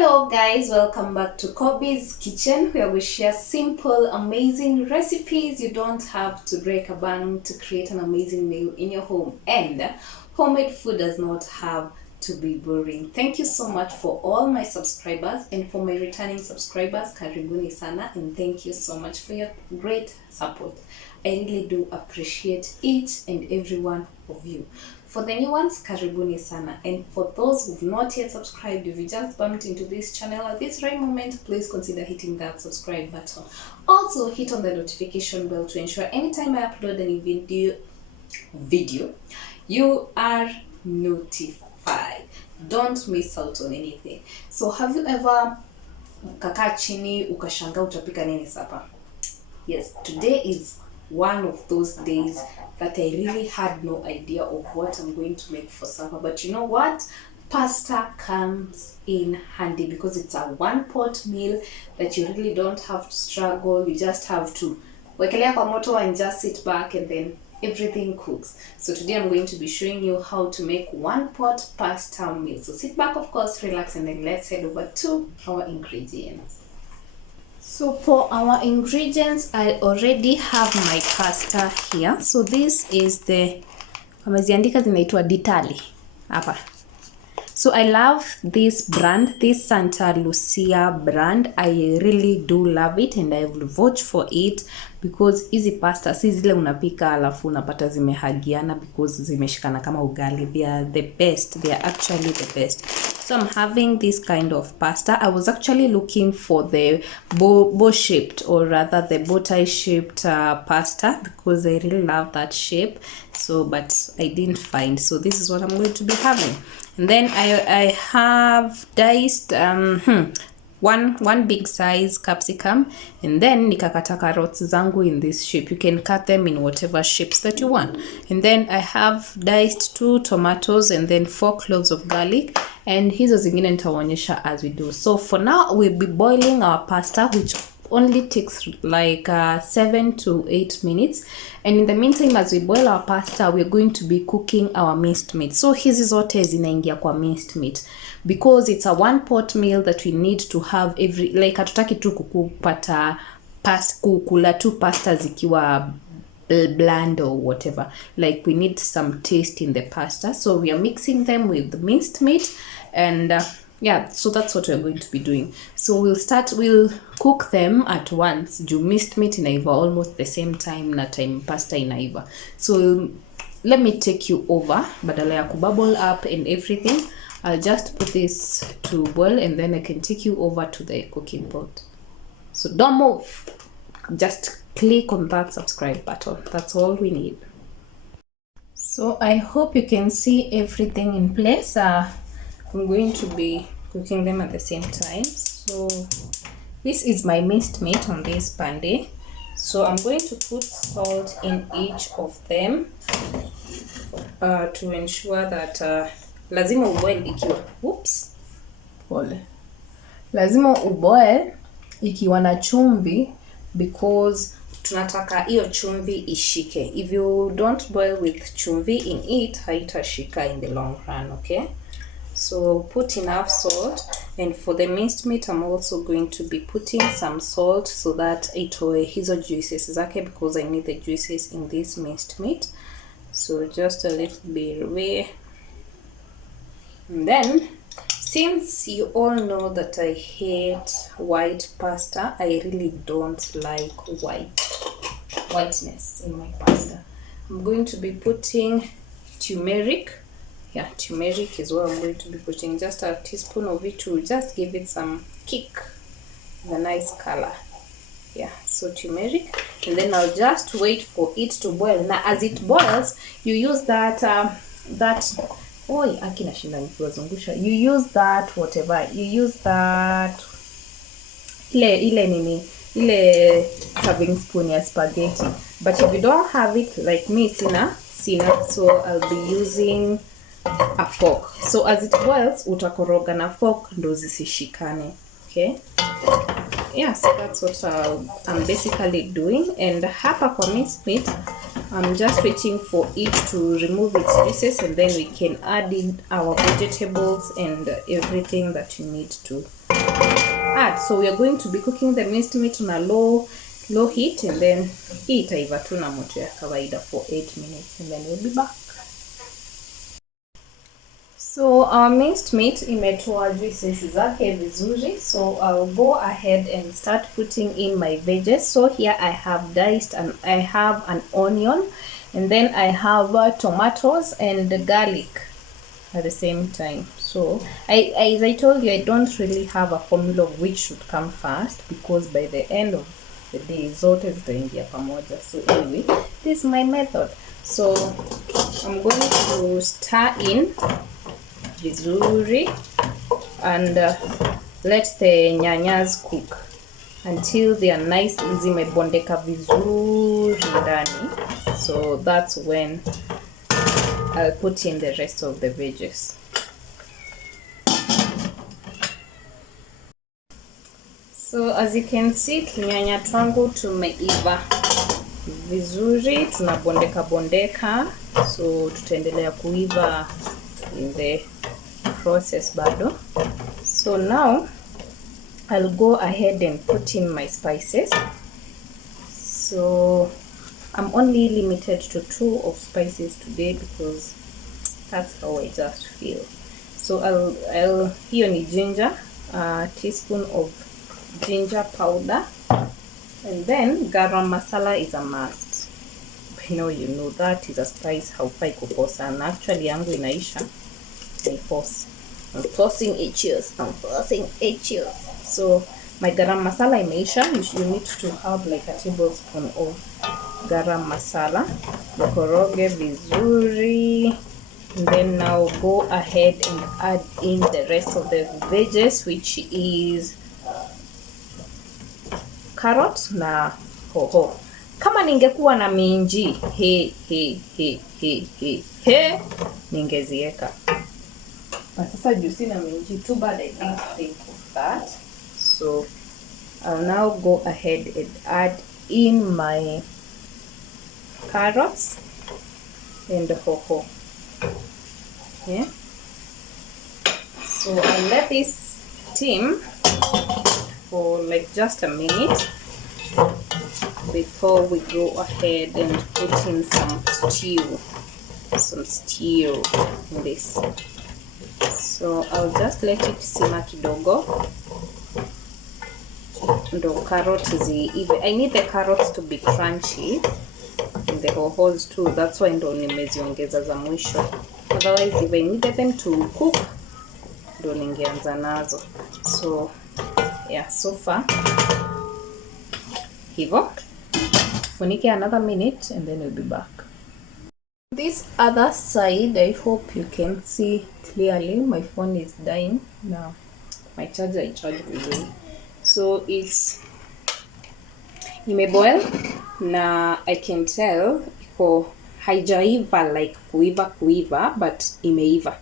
Hello guys, welcome back to Kobe's Kitchen, where we share simple, amazing recipes. You don't have to break a bank to create an amazing meal in your home, and homemade food does not have to be boring. Thank you so much for all my subscribers, and for my returning subscribers, karibuni sana, and thank you so much for your great support. I really do appreciate each and every one of you. For the new ones, karibuni sana, and for those who've not yet subscribed, if you just bumped into this channel at this right moment, please consider hitting that subscribe button. Also hit on the notification bell to ensure anytime I upload any video you are notified. Don't miss out on anything. So have you ever kakaa chini ukashanga utapika nini sapa? Yes, today is one of those days that I really had no idea of what I'm going to make for supper. But you know what? Pasta comes in handy because it's a one-pot meal that you really don't have to struggle. You just have to wekelea kwa moto and just sit back and then everything cooks. So today I'm going to be showing you how to make one-pot pasta meal. So sit back, of course, relax, and then let's head over to our ingredients. So for our ingredients, I already have my pasta here. So this is the wameziandika zinaitwa Ditali hapa. So I love this brand, this Santa Lucia brand. I really do love it and I will vouch for it because hizi pasta si zile unapika alafu unapata zimehagiana because zimeshikana kama ugali. They are the best. They are actually the best. So I'm having this kind of pasta. I was actually looking for the bow shaped, or rather the bow tie shaped pasta because I really love that shape. So but I didn't find. So this is what I'm going to be having. And then I have diced one big size capsicum, and then nikakata carrots zangu in this shape. You can cut them in whatever shapes that you want. And then I have diced 2 tomatoes and then 4 cloves of garlic, and hizo zingine nitaonyesha as we do. So for now we'll be boiling our pasta, which only takes like 7 to 8 minutes. And in the meantime, as we boil our pasta, we're going to be cooking our minced meat. So hizi zote zinaingia kwa minced meat because it's a one pot meal that we need to have every, like hatutaki tu kupata kukula tu pasta zikiwa bland or whatever. Like we need some taste in the pasta, so we are mixing them with the minced meat. And yeah, so that's what we're going to be doing. So we'll cook them at once. Juu minced meat inaiva almost the same time na time pasta inaiva. So let me take you over. Badala ya kububble up and everything, I'll just put this to boil and then I can take you over to the cooking pot. So don't move. Just click on that subscribe button. That's all we need. So I hope you can see everything in place. I'm going to be cooking them at the same time. So this is my minced meat on this pande. So I'm going to put salt in each of them to ensure that lazima uboil ikiwa lazima uboil ikiwa na chumvi because tunataka hiyo chumvi ishike. If you don't boil with chumvi in it, haitashika in the long run, okay? So put enough salt, and for the minced meat I'm also going to be putting some salt so that itoe hizo juices zake because I need the juices in this minced meat. So just a little bit away. And then, since you all know that I hate white pasta, I really don't like whiteness in my pasta. I'm going to be putting turmeric. Yeah, turmeric is what I'm going to be putting. Just a teaspoon of it to just give it some kick, the nice color. Yeah, so turmeric, and then I'll just wait for it to boil. Now as it boils, you use that you use that whatever, you use that ile serving spoon ya spaghetti. But if you don't have it, like me, sina, so I'll be using a fork. So as it boils, utakoroga na fork ndo zisishikane. Okay, yeah, so that's what I'm basically doing. And hapa kwa minced meat, I'm just waiting for it to remove its juices, and then we can add in our vegetables and everything that you need to add. So we are going to be cooking the minced meat on a low heat, and then itaiva tu na moto ya kawaida for 8 minutes, and then we'll be back. So our minced meat imetoa juices zake vizuri, so I'll go ahead and start putting in my veggies. So here I have diced, and I have an onion, and then I have tomatoes and garlic at the same time. So as I told you, I don't really have a formula of which should come first, because by the end of the day zote zitaingia pamoja. So anyway, this is my method. So I'm going to stir in vizuri and let the nyanyas cook until they are nice, zimebondeka vizuri ndani. So that's when I'll put in the rest of the veggies. So as you can see, tunyanya twangu tumeiva vizuri, tunabondeka. So tutaendelea kuiva in the process bado. So now I'll go ahead and put in my spices. So I'm only limited to 2 of spices today because that's how I just feel. So I'll here ni ginger, a teaspoon of ginger powder, and then garam masala is a must. I know you know that is a spice haufai kukosa, and actually yangu inaisha. I'm forcing itches. So my garam masala imeisha. You need to have like a tablespoon of garam masala. Koroge vizuri, and then now go ahead and add in the rest of the veggies, which is carrot na hoho. Kama ningekuwa na minji, ningezieka. But sasa juu sina minji, too bad I didn't think of that. So I'll now go ahead and add in my carrots and the hoho. Yeah. So I'll let this steam for like just a minute before we go ahead and put in some stew in this. So I'll just let it simmer kidogo. Ndo carrots ziive. I need the carrots to be crunchy and the hohos too. That's why ndo nimeziongeza za mwisho. Otherwise if I needed them to cook, ndo ningeanza nazo. So yeah, so far hivo. Funike another minute and then we'll be back. This other side, I hope you can see clearly. My phone is dying now. My charger I charged today. So it's imeboil na I can tell iko haijaiva like kuiva, but imeiva.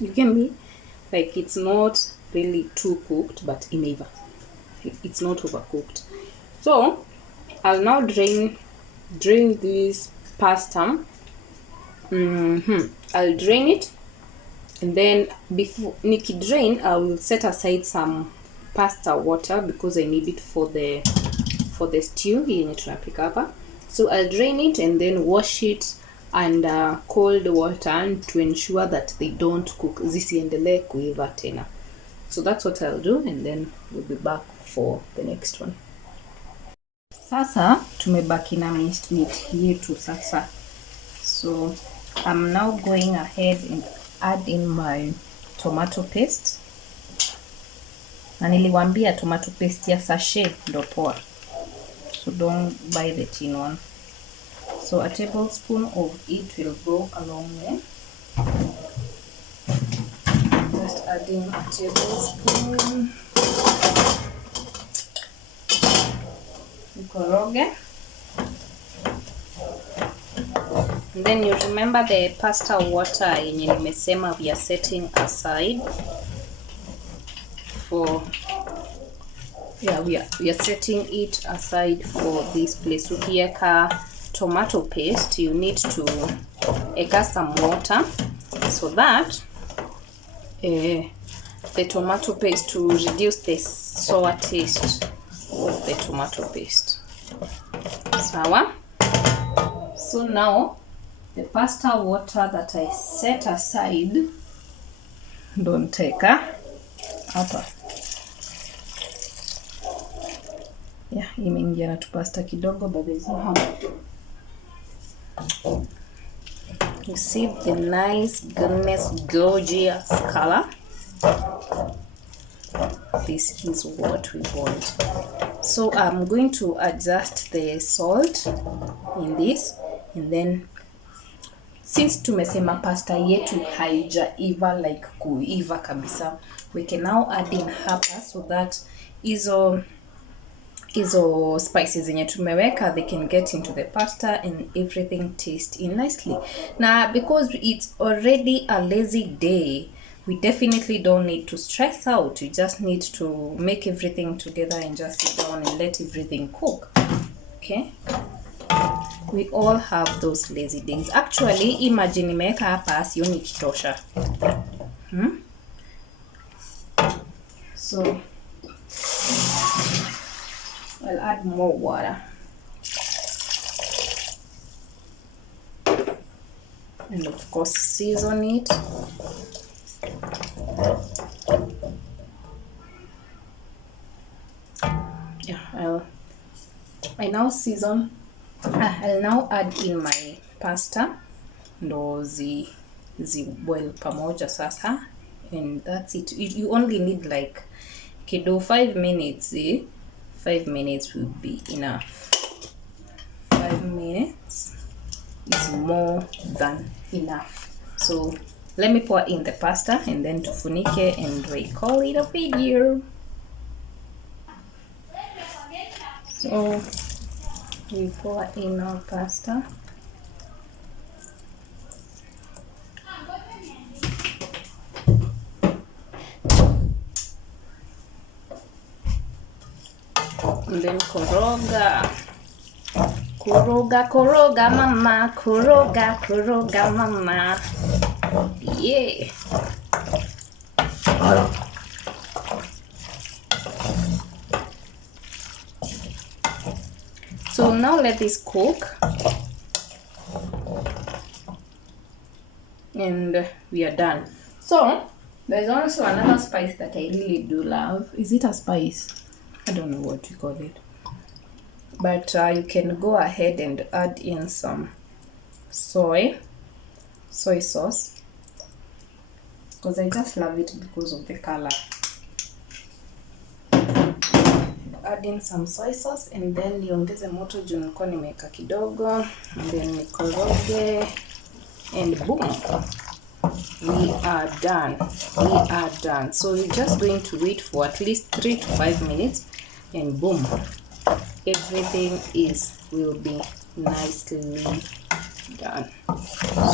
You can be like it's not really too cooked, but imeiva. It's not overcooked. So I'll now drain this pasta. I'll drain it, and then before Nikki drain, I will set aside some pasta water because I need it for the stew yenye tunapika hapa. So I'll drain it and then wash it under cold water to ensure that they don't cook, zisiendelee kuiva tena. So that's what I'll do, and then we'll be back for the next one. Sasa tumebaki na minced meat yetu sasa. So I'm now going ahead and add in my tomato paste. Na niliwaambia tomato paste ya sachet ndo poa. So don't buy the tin one. So a tablespoon of it will go a long way. Just adding a tablespoon. Nikoroge. And then you remember the pasta water yenye nimesema we are setting aside for, yeah, we are setting it aside for this place. Ukiweka tomato paste, you need to eka some water so that the tomato paste to reduce the sour taste of the tomato paste. Sawa. So now the pasta water that I set aside, don't take hapa. Yeah, imeingia na tupasta kidogo, but there's no harm. You see the nice, goodness, gorgeous color. This is what we want. So I'm going to adjust the salt in this, and then since tumesema pasta yetu haijaiva like kuiva kabisa, we can now add in hapa so that hizo spices zenye tumeweka, they can get into the pasta and everything taste in nicely. Now because it's already a lazy day, we definitely don't need to stress out. We just need to make everything together and just sit down and let everything cook. Okay, we all have those lazy days. Actually, imagine nimeweka hapa sioni kitosha. So I'll add more water. And of course season it. Yeah, I now season. I'll now add in my pasta. Ndo zi boil pamoja sasa. And that's it. You only need like kido 5 minutes. 5 minutes will be enough. 5 minutes is more than enough. So let me pour in the pasta and then tufunike and we call it a video. So we pour in our pasta. And then koroga mama, koroga mama. Yeah. So now let this cook, and we are done. So there's also another spice that I really do love. Is it a spice? I don't know what you call it, but you can go ahead and add in some soy sauce, because I just love it because of the color. Add in some soy sauce and then niongeze moto juu nilikuwa nimeweka kidogo, and then nikoroge, and boom, we are done. So you're just going to wait for at least 3 to 5 minutes, and boom, everything will be nicely done.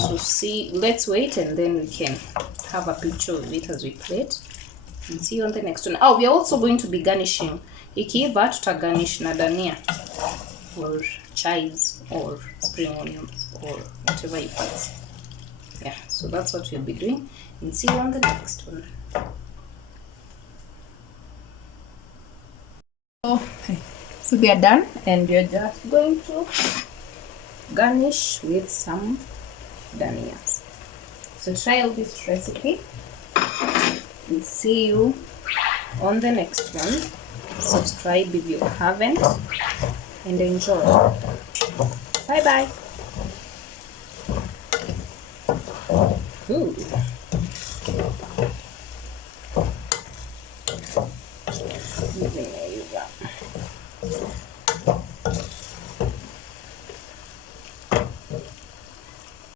So see, let's wait and then we can have a picture of it as we plate, and see you on the next one. Oh, we are also going to be garnishing. Ikiiva tutagarnish na dania or chives or spring onions or whatever you fancy. Yeah, so that's what we'll be doing, and see you on the next one. So we are done, and we are just going to garnish with some danias. So try out this recipe and see you on the next one. Subscribe if you haven't, and enjoy. Bye bye. Ooh.